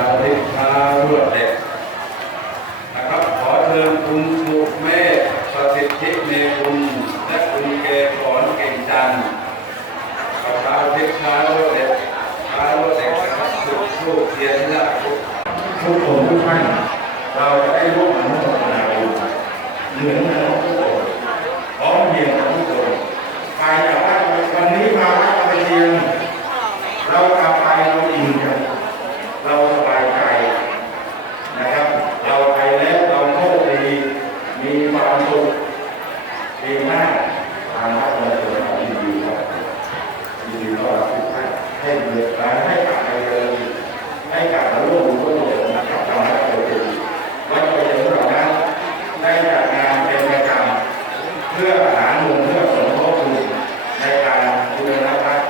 าทิพย์พารวดเด็ดนะครับขอเชิญคุณสุเมธสถิตทิเมคุณและคุณเกศรเก่งจันทร์ประชาทิพย์พารวดเด็ดพารวดเด็ดนะครับสุดลูกเทียนละทุกทุกคนทุกท่านเราจะได้ร่วมอนุโมทนาบุญเหมือนกันทุกคนพร้อมเพียงกันทุกคนใครอยากวันนี้มาวัดตะเกียงเรากลับ ปีหน้าทางรัฐบาลจะยินดีครัยินดีต้อนรับทุกท่าให้เดือด้ให้กับไปเลยให้กับมาร่วมมือร่วมใจกับทางรัฐบาลวัดประเด็นเหล่าได้จังานเป็นประจำเพื่อหาเงินเพื่อสมทบทุนในการบูรณะวัด